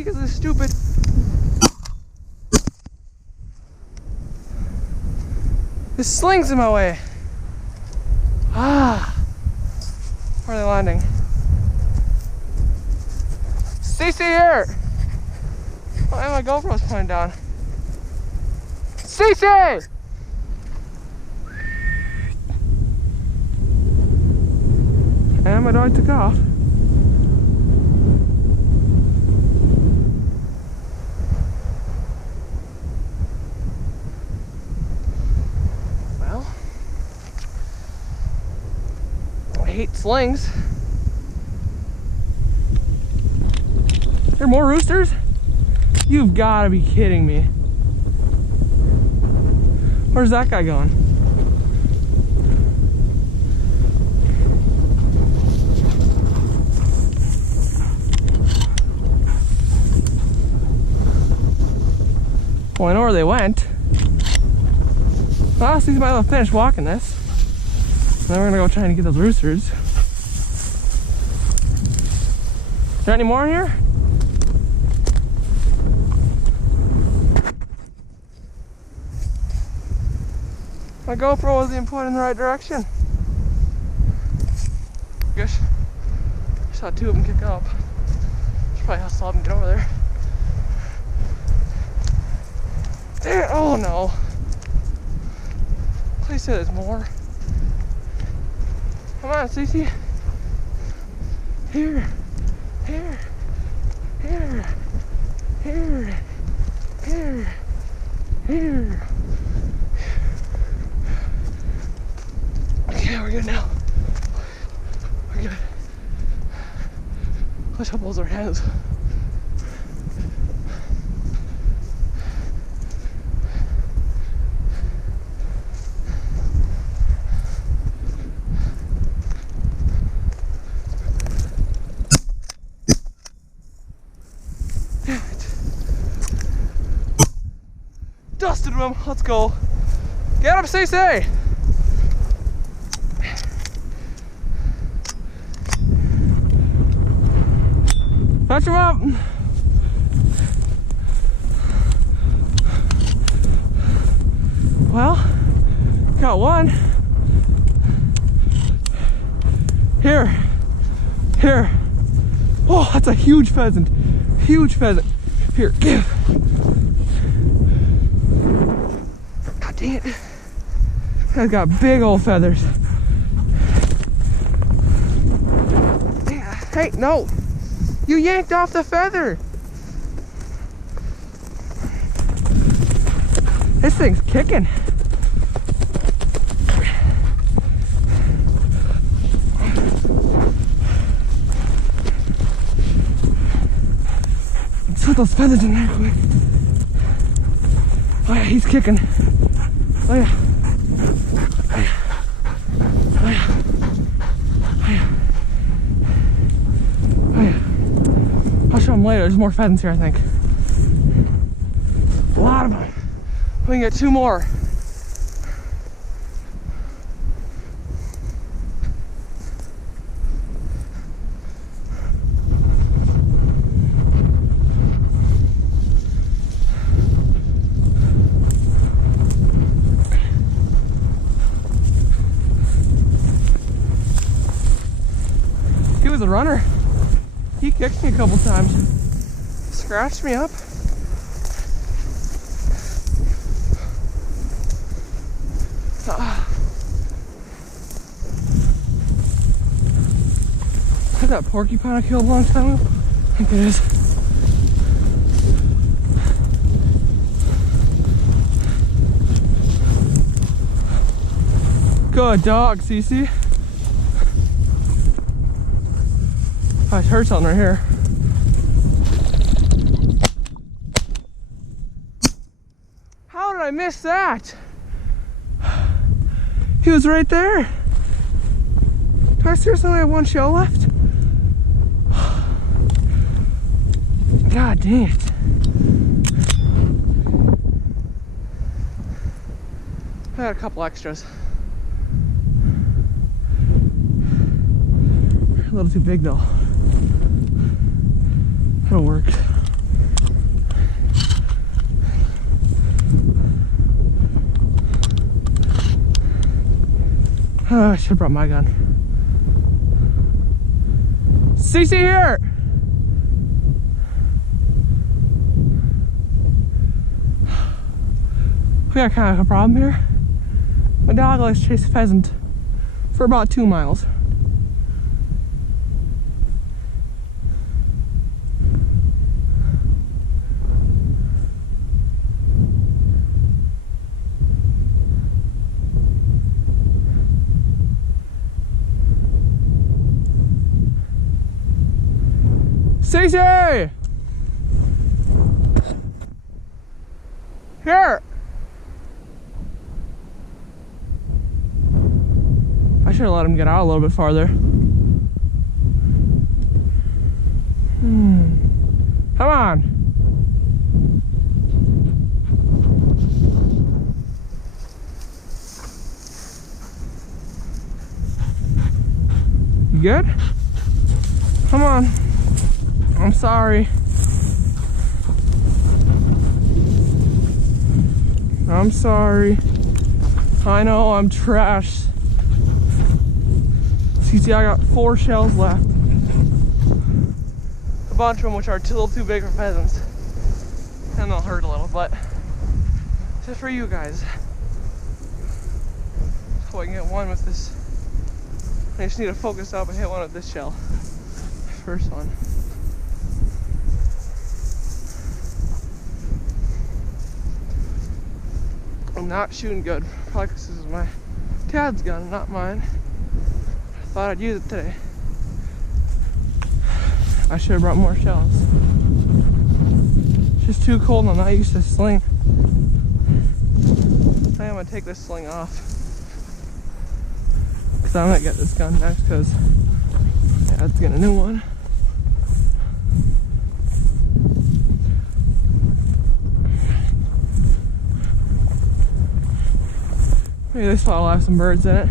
me because it's stupid. This sling's in my way. Ah. Where are they landing? CC here! Oh, and my GoPro's pointing down. CC! And my dog took off. Well, I hate slings. There are more roosters? You've got to be kidding me. Where's that guy going? Well, I know where they went. Well, so you might as well finish walking this. Then we're gonna go try and get those roosters. Is there any more in here? My GoPro wasn't even pointing in the right direction. Gosh, I saw two of them kick up. Should probably hustle up and get over there. Damn it, oh no. Please say there's more. Come on, Cece. Here, here, here, here, here, here. Okay, we're good now. We're good. Let's hope those are hands. Dusted him. Let's go. Get up, CC. Touch him up. Well, got one. Here. Here. Oh, that's a huge pheasant. Huge pheasant. Here, give. Dang it. That's got big old feathers. Yeah. Hey, no. You yanked off the feather. This thing's kicking. Let's put those feathers in there quick. Oh yeah, he's kicking. Oh yeah. Oh yeah. Oh yeah. Oh yeah. Oh yeah. I'll show him later. There's more pheasants here, I think. A lot of them. We can get two more. He was a runner. He kicked me a couple times. Scratched me up. Is that porcupine I killed a long time ago? I think it is. Good dog, Cece. I heard something right here. How did I miss that? He was right there. Do I seriously only have one shell left? God dang it. I got a couple extras. A little too big though. That'll work. Oh, I should have brought my gun. CC here! We got kind of a problem here. My dog likes to chase pheasant for about 2 miles. Cece! Here! I should have let him get out a little bit farther. Come on! You good? Come on. I'm sorry. I'm sorry. I know I'm trash. See, I got 4 shells left. A bunch of them which are a little too big for pheasants. And they'll hurt a little, but just for you guys. So I can get one with this. I just need to focus up and hit one with this shell. First one. I'm not shooting good, probably because this is my dad's gun, not mine. I thought I'd use it today. I should have brought more shells. It's just too cold and I'm not used to sling. I think I'm gonna take this sling off. Because I might get this gun next because Dad's getting a new one. Maybe this spot will have some birds in it.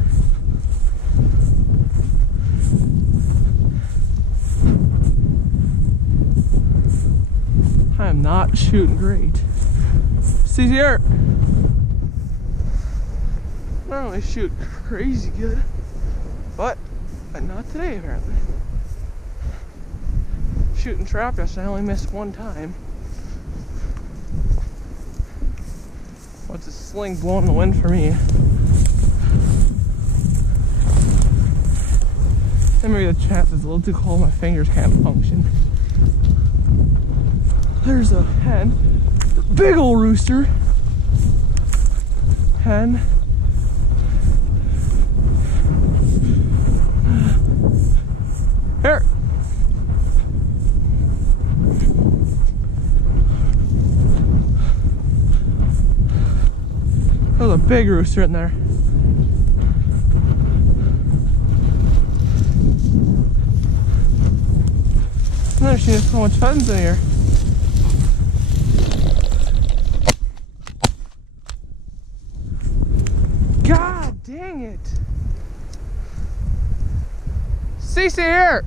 I am not shooting great. See here. I don't really shoot crazy good, but not today apparently. Shooting trap yesterday, I only missed 1 time. What's a sling blowing the wind for me? And maybe the chance is a little too cold, my fingers can't function. There's a hen. Big old rooster. Hen. Here. There's a big rooster in there. I've never seen so much pheasants in here. God dang it. Cece here.